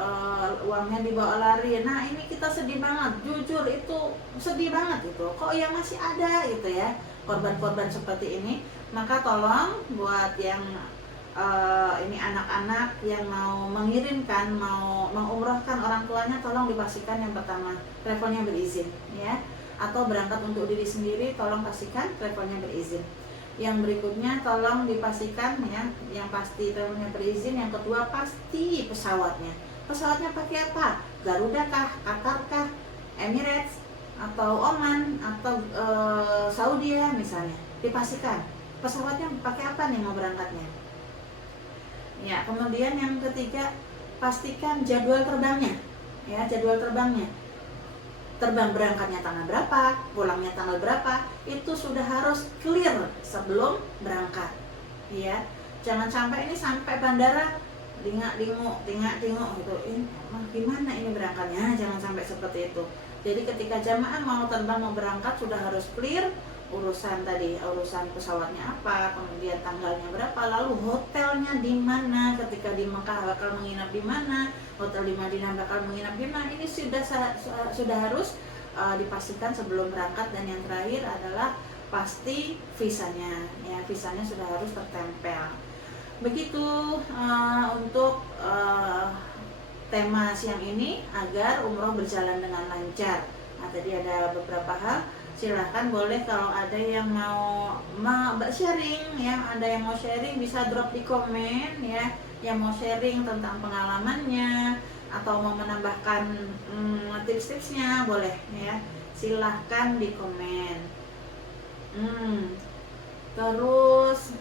uangnya dibawa lari. Nah ini kita sedih banget, jujur itu sedih banget gitu, kok ya masih ada gitu ya korban-korban seperti ini. Maka tolong buat yang ini anak-anak yang mau mengirimkan, mau mengumrohkan orang tuanya, tolong dipastikan yang pertama travelnya berizin ya, atau berangkat untuk diri sendiri, tolong pastikan travelnya berizin. Yang berikutnya tolong dipastikan ya, yang pasti travelnya berizin. Yang kedua pasti pesawatnya pakai apa, Garuda kah, Qatar kah, Emirates atau Oman atau Saudi ya misalnya, dipastikan pesawatnya pakai apa nih mau berangkatnya. Ya, kemudian yang ketiga, pastikan jadwal terbangnya. Ya, jadwal terbangnya. Terbang berangkatnya tanggal berapa, pulangnya tanggal berapa, itu sudah harus clear sebelum berangkat. Ya, jangan sampai ini sampai bandara tingak-tinguk gitu. Ini gimana ini berangkatnya? Jangan sampai seperti itu. Jadi ketika jamaah mau terbang mau berangkat sudah harus clear urusan tadi, urusan pesawatnya apa, kemudian tanggalnya berapa, lalu hotelnya di mana, ketika di Mekah bakal menginap di mana, hotel di Madinah bakal menginap di mana. Ini sudah harus dipastikan sebelum berangkat. Dan yang terakhir adalah pasti visanya, ya visanya sudah harus tertempel. Begitu untuk tema siang ini agar umroh berjalan dengan lancar. Nah, tadi ada beberapa hal, silahkan boleh kalau ada yang mau sharing ya, ada yang mau sharing bisa drop di komen ya, yang mau sharing tentang pengalamannya atau mau menambahkan tips-tipsnya boleh ya, silahkan di komen. Terus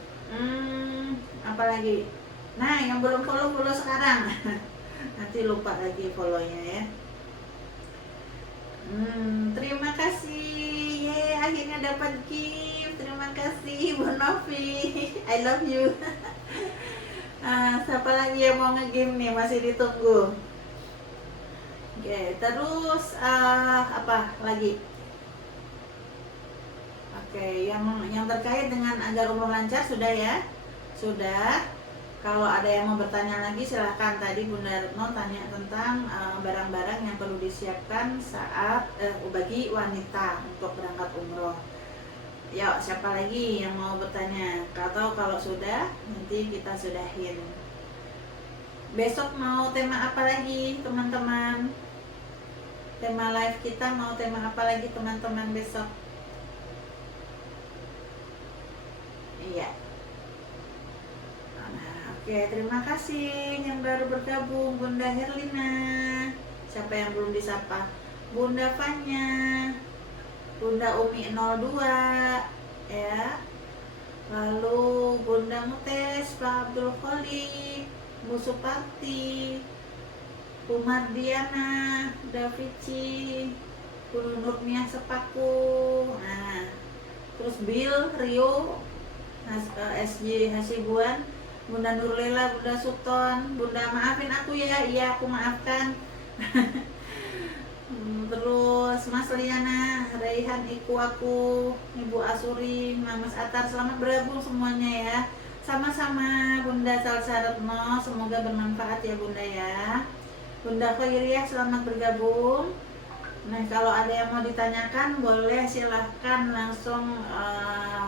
apalagi, nah yang belum follow sekarang nanti lupa lagi follownya ya. Terima kasih, akhirnya dapat gift. Terima kasih Bu Novi, I love you. Siapa lagi yang mau nge-game nih, masih ditunggu. Oke, terus apa lagi? Oke, yang terkait dengan agar umroh lancar sudah ya? Sudah. Kalau ada yang mau bertanya lagi silahkan. Tadi Bunda Retno tanya tentang barang-barang yang perlu disiapkan saat bagi wanita untuk berangkat umroh. Yuk, siapa lagi yang mau bertanya? Kalau sudah, nanti kita sudahin. Besok mau tema apa lagi teman-teman? Tema live kita mau tema apa lagi teman-teman besok? Iya. Oke, terima kasih yang baru bergabung. Bunda Herlina, siapa yang belum disapa? Bunda Fanya, Bunda Umi 02 ya, lalu Bunda Mutes, Pak Abdul Khalid, Bu Suparti, Bu Mardiana, Davici, Bu Nurnia Sepaku, nah terus Bill, Rio, SJ Hasibuan, Bunda Nurlela, Bunda Suton, Bunda maafin aku ya, iya aku maafkan. Terus Mas Liana, Raihan Iku aku, Ibu Asuri, Mas Atar, selamat bergabung semuanya ya. Sama-sama Bunda Salsaretno, semoga bermanfaat ya Bunda ya. Bunda Khairiyah, selamat bergabung. Nah, kalau ada yang mau ditanyakan boleh silahkan langsung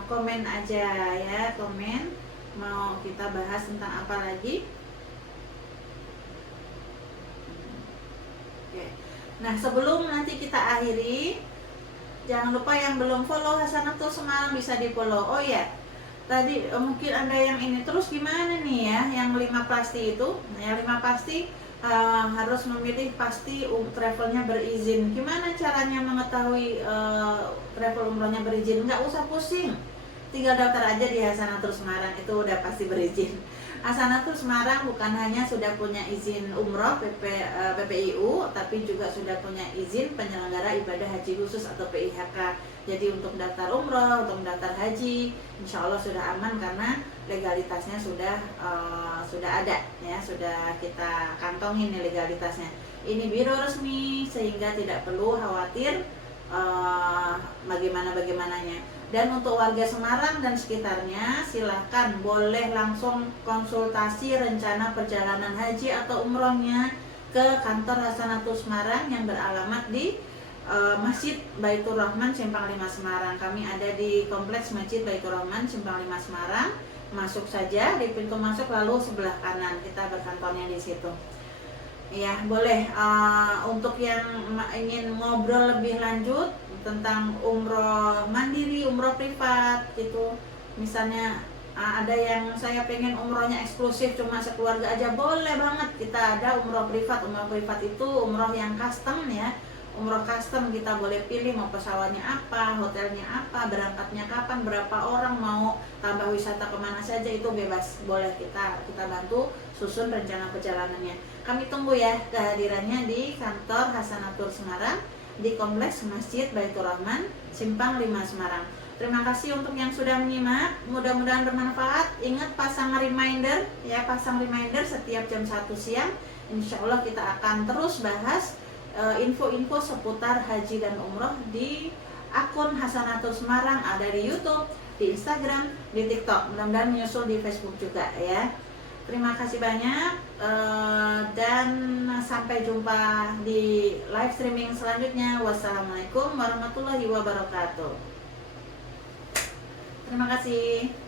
komen aja ya, komen. Mau kita bahas tentang apa lagi? Oke. Nah, sebelum nanti kita akhiri, jangan lupa yang belum follow Hasanatul Semarang bisa di follow. Oh ya, tadi mungkin ada yang ini, terus gimana nih ya yang 5 pasti itu? Yang 5 pasti harus memilih pasti travelnya berizin. Gimana caranya mengetahui travel umrohnya berizin? Nggak usah pusing, tinggal daftar aja di Hasanatul Semarang, itu udah pasti berizin. Hasanatul Semarang bukan hanya sudah punya izin umroh PPIU, tapi juga sudah punya izin penyelenggara ibadah haji khusus atau PIHK. Jadi untuk daftar umroh, untuk daftar haji, insya Allah sudah aman karena legalitasnya sudah ada ya, sudah kita kantongin nih legalitasnya. Ini biro resmi sehingga tidak perlu khawatir bagaimananya. Dan untuk warga Semarang dan sekitarnya silahkan boleh langsung konsultasi rencana perjalanan haji atau umrohnya ke kantor Hasanatul Semarang yang beralamat di Masjid Baitur Rahman Simpang 5 Semarang. Kami ada di kompleks Masjid Baitur Rahman Simpang 5 Semarang. Masuk saja di pintu masuk lalu sebelah kanan kita berkantornya di situ. Ya, boleh untuk yang ingin ngobrol lebih lanjut tentang umroh mandiri, umroh privat gitu. Misalnya ada yang saya pengen umrohnya eksklusif cuma sekeluarga aja, boleh banget. Kita ada umroh privat. Umroh privat itu umroh yang custom ya. Umroh custom kita boleh pilih mau pesawatnya apa, hotelnya apa, berangkatnya kapan, berapa orang, mau tambah wisata kemana saja, itu bebas. Boleh kita bantu susun rencana perjalanannya. Kami tunggu ya kehadirannya di kantor Hasanatul Semarang di kompleks Masjid Baitur Rahman Simpang 5 Semarang. Terima kasih untuk yang sudah menyimak, mudah-mudahan bermanfaat. Ingat pasang reminder ya, pasang reminder setiap jam 1 siang. Insya Allah kita akan terus bahas info-info seputar haji dan umroh di akun Hasanatul Semarang, ada di YouTube, di Instagram, di TikTok. Mudah-mudahan menyusul di Facebook juga ya. Terima kasih banyak dan sampai jumpa di live streaming selanjutnya. Wassalamualaikum warahmatullahi wabarakatuh. Terima kasih.